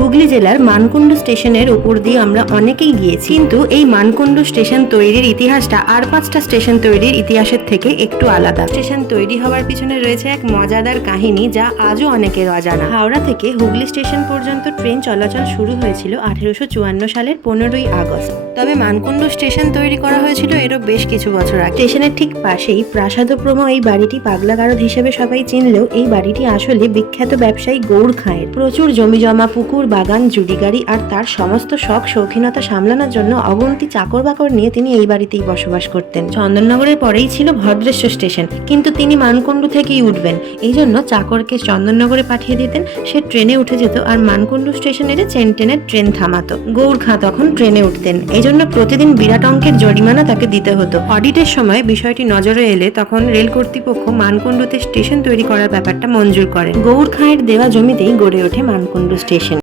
হুগলি জেলার মানকুণ্ডু স্টেশনের উপর দিয়ে আমরা অনেকেই গিয়েছি, কিন্তু এই মানকুণ্ডু স্টেশন তৈরির ইতিহাসটা আর 5টা স্টেশন তৈরির ইতিহাসের থেকে একটু আলাদা। স্টেশন তৈরি হওয়ার পিছনে রয়েছে এক মজাদার কাহিনী, যা আজও অনেকের অজানা। হাওড়া থেকে হুগলি স্টেশন পর্যন্ত ট্রেন চলাচল শুরু হয়েছিল 1854 সালের 15ই আগস্ট। তবে মানকুণ্ডু স্টেশন তৈরি করা হয়েছিল এরও বেশ কিছু বছর আগে। স্টেশনের ঠিক পাশেই প্রাসাদপ্রম এই বাড়িটি পাগলাগারদ হিসেবে সবাই চিনলেও এই বাড়িটি আসলে বিখ্যাত ব্যবসায়ী গৌড় খাঁয়ের। প্রচুর জমি জমা, পুকুর, বাগান, জুডি গাড়ি আর তার সমস্ত শখ শৌখিনতা সামলানোর জন্য অগন্তি চাকর বাকর নিয়ে তিনি এই বাড়িতেই বসবাস করতেন। চন্দননগরের পরেই ছিল ভদ্রেশ্বর স্টেশন, কিন্তু তিনি মানকুণ্ডু থেকেই উঠবেন, এই জন্য চাকরকে চন্দননগরে পাঠিয়ে দিতেন। সে ট্রেনে উঠে যেত আর মানকুণ্ডু স্টেশনের চেনটেনের ট্রেন থামাতো। গৌড় খাঁ তখন ট্রেনে উঠতেন, এই জন্য প্রতিদিন বিরাট অঙ্কের জরিমানা তাকে দিতে হতো। অডিটের সময় বিষয়টি নজরে এলে তখন রেল কর্তৃপক্ষ মানকুণ্ডুতে স্টেশন তৈরি করার ব্যাপারটা মঞ্জুর করেন। গৌড় খাঁয়ের দেওয়া জমিতেই গড়ে ওঠে মানকুণ্ডু স্টেশন।